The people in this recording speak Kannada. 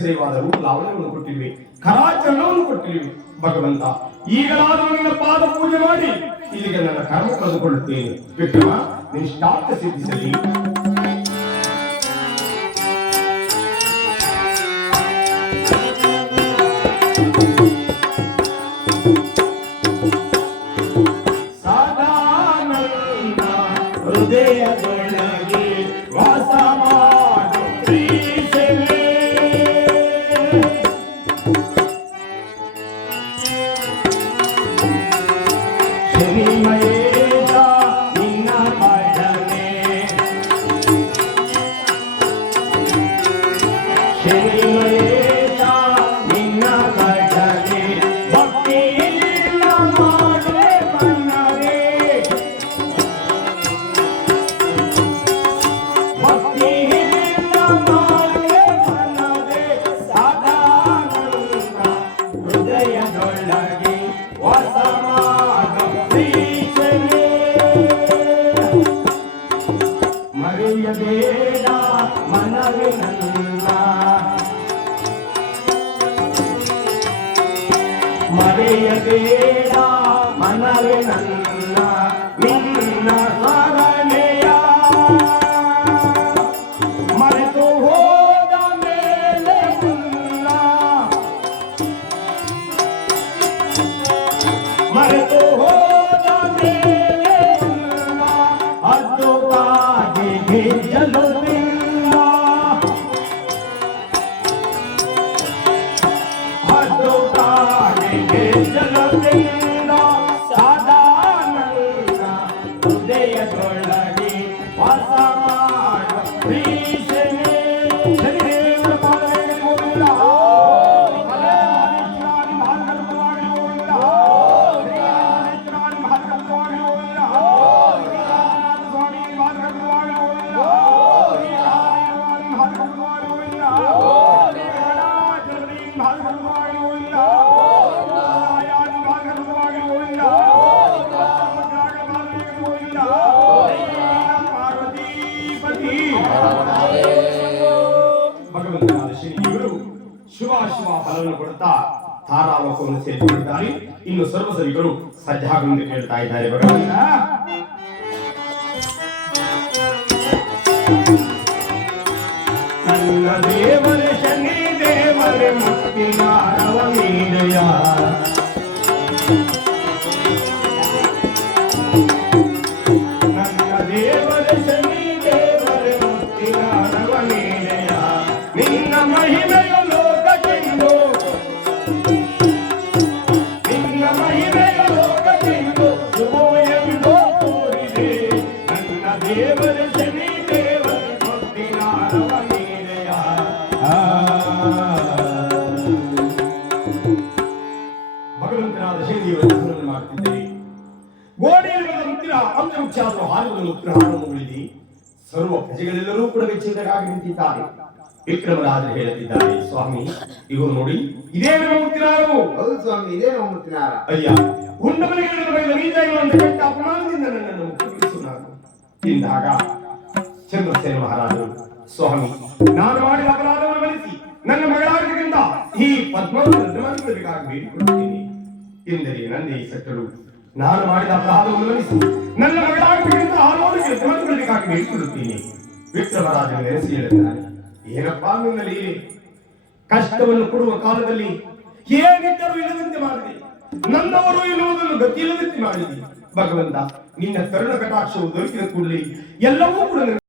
ಶ್ರೇಯವಾದರೂ ಲಾವಣವನ್ನು ಕೊಟ್ಟಿರುವೆ, ಕರಾಚರಣವನ್ನು ಕೊಟ್ಟಿರುವೆ. ಭಗವಂತ, ಈಗಲಾದರೂ ನಿನ್ನ ಪಾದ ಪೂಜೆ ಮಾಡಿ ಇಲ್ಲಿಗೆ ನನ್ನ ಕರ್ಮ ಕಳೆದುಕೊಳ್ಳುತ್ತೇನೆ. ವಿಕ್ರಮ, ನಿಷ್ಠಾರ್ಥ ಸಿದ್ಧಿಸಲಿ. ಸದಾನಂದ ಹೃದಯದೊಳಗೆ ವಾಸ ಮಾಡು ಪ್ರೀತಿಸಲೇ. ಶನಿಮಯೇಶ ನಿನ್ನ ಭಜನೆ, ಶನಿಮಯೇಶ ನಿನ್ನ ಭಜನೆ, ಭಕ್ತಿಯಿಂದ ಮಾಡುವೆ ಮನ್ನವೇ, ಭಕ್ತಿಯಿಂದ ಮಾಡುವೆ ಮನ್ನವೇ. ಸದಾನಂದ ಹೃದಯದೊಳಗೆ ವಾಸ ಮಾಡು ಪ್ರೀತಿಸಲೇ. ಮರೆಯಬೇಡ ಮನವೇ ನನ್ನ, ಮರೆಯಬೇಡ ಮನವೇ ನನ್ನ ನಿನ್ನ ಸ್ಮರಣೆಯ. ಮರೆತು ಹೋದ ಮೇಲೆ ಮುನ್ನ, ಮರೆತು ಹೋದ ಮೇಲೆ ಮುನ್ನ ಅದು ಕಾದಿಗೆ ಜಲವಿಲ್ಲ, ಅದು ಕಾದಿಗೆ ಜಲವಿಲ್ಲ. ಸದಾನಂದ ಹೃದಯದೊಳಗೆ ವಾಸ ಮಾಡು ಪ್ರೀತಿಸಲೇ. ಶನಿದೇವರ ಪಾದಗಳಿಗೆ ಹೋಗಿಲ್ಲ, ಮಲೆನಾಡಿನ ಮಹಾಗರ್ಭವಾಗಿ ಹೋಗಿಲ್ಲ, ಶ್ರೀರಾಮೇಶ್ವರನ ಮಹಾಗರ್ಭವಾಗಿ ಹೋಗಿಲ್ಲ, ಶ್ರೀರಾಮನಾಥ ಸ್ವಾಮಿ ಮಹಾಗರ್ಭವಾಗಿ ಹೋಗಿಲ್ಲ, ಶ್ರೀರಾಮನ ಮಹಾಗರ್ಭವಾಗಿ ಹೋಗಿಲ್ಲ, ಶ್ರೀರಾಮಚಂದ್ರನಿ ಮಹಾಗರ್ಭವಾಗಿ ಹೋಗಿಲ್ಲ, ರಾಯನ ಮಹಾಗರ್ಭವಾಗಿ ಹೋಗಿಲ್ಲ, ರಾಮಚಂದ್ರನ ಮಹಾಗರ್ಭವಾಗಿ ಹೋಗಿಲ್ಲ. ಪಾರ್ವತೀಪತಿ ಭಗವಂತನಾದ ಶ್ರೀ ಇವರು ಶುಭ ಫಲವನ್ನು ಕೊಡುತ್ತಾ ತಾರಾಲೋಕವನ್ನು ಸೇರಿಕೊಂಡಿದ್ದಾರೆ. ಇನ್ನು ಸರ್ವಸರಿಗಳು ಸಜ್ಜಾಗದಿಂದ ಕೇಳ್ತಾ ಇದ್ದಾರೆ. ಭಗವಂತ, ನನ್ನ ದೇವರ ಶನಿ ದೇವರ ಮುಕ್ತಿಯ ರವನೀಯ, ನನ್ನ ದೇವರ ಶನಿ ದೇವರ ಮುಕ್ತಿಯ ರವನೀಯ. ನಿನ್ನ ಮಹಿಮೆಯ ಲೋಕಕ್ಕೆಂದು, ನಿನ್ನ ಮಹಿಮೆಯ ಲೋಕಕ್ಕೆಂದು ಶುಭವೆಂದು ತೋರಿದೆ. ನನ್ನ ದೇವರ ಶನಿ ದೇವರ ಮುಕ್ತಿಯ ರವನೀಯ. ಭಗವಂತನಾದ ಶನಿದೇವರನ್ನು ಮಾಡುತ್ತಿದ್ದೇವೆ. ಗೋಡೆಯಲ್ಲಿ ಮುತ್ತಿನ ಅಂಶಾದರೂ ಹಾರುವುದು ಮುತ್ತಿನ ಹಾರುವುಗಳಿದೆ. ಸರ್ವ ಪ್ರಜೆಗಳೆಲ್ಲರೂ ಕೂಡ ಬೆಚ್ಚಿದರಾಗಿ ನಿಂತಿದ್ದಾರೆ. ವಿಕ್ರಮರಾಜರು ಹೇಳುತ್ತಿದ್ದಾರೆ, ಸ್ವಾಮಿ ಇವರು ನೋಡಿ, ಇದೇ ನಮ್ಮ ಮುತ್ತಿನಾರು. ಹೌದು ಸ್ವಾಮಿ, ಇದೇ ನಮ್ಮ ಮುತ್ತಿನಾರ. ಅಯ್ಯ, ಉಂಡಮನೆಗಳಿಂದ ನೀತಾಗಿರುವಂತ ಕೆಟ್ಟ ಅಪಮಾನದಿಂದ ನನ್ನನ್ನು ಮುಕ್ತಿಗೊಳಿಸು ನಾನು ಎಂದಾಗ ಚಂದ್ರಸೇನ ಮಹಾರಾಜರು, ಸ್ವಾಮಿ ನಾನು ಮಾಡಿದ ಅಪರಾಧವನ್ನು ಮರೆಸಿ ನನ್ನ ಮಗಳಾಗಿದ್ದರಿಂದ ಈ ಪದ್ಮವನ್ನು ರದ್ದು ಮಾಡಿಕೊಳ್ಳಬೇಕಾಗಿ ಬೇಡಿಕೊಳ್ಳುತ್ತೇನೆ ಎಂದರೆ ನಂದೇ ಸಟ್ಟರು. ನಾನು ಮಾಡಿದ ಅಪರಾಧವನ್ನು ಮರೆಸಿ ನನ್ನ ಮಗಳಾಗಿದ್ದರಿಂದ ಆರೋಗ್ಯ ರದ್ದು ಮಾಡಿಕೊಳ್ಳಬೇಕಾಗಿ ಬೇಡಿಕೊಳ್ಳುತ್ತೇನೆ. ವಿಕ್ರಮರಾಜನು ನೆನೆಸಿ ಹೇಳುತ್ತಾನೆ, ಏನಪ್ಪಾ ನಿನ್ನಲ್ಲಿ ಕಷ್ಟವನ್ನು ಕೊಡುವ ಕಾಲದಲ್ಲಿ ಏನಿದ್ದರೂ ಇಲ್ಲದಂತೆ ಮಾಡಿದೆ, ನನ್ನವರು ಎನ್ನುವುದನ್ನು ಗತಿಯಿಲ್ಲದಂತೆ ಮಾಡಿದೆ. ಭಗವಂತ, ನಿನ್ನ ಕರುಣ ಕಟಾಕ್ಷವು ದೊರಕಿದ ಕೂಡಲೇ ಎಲ್ಲವೂ ಕೂಡ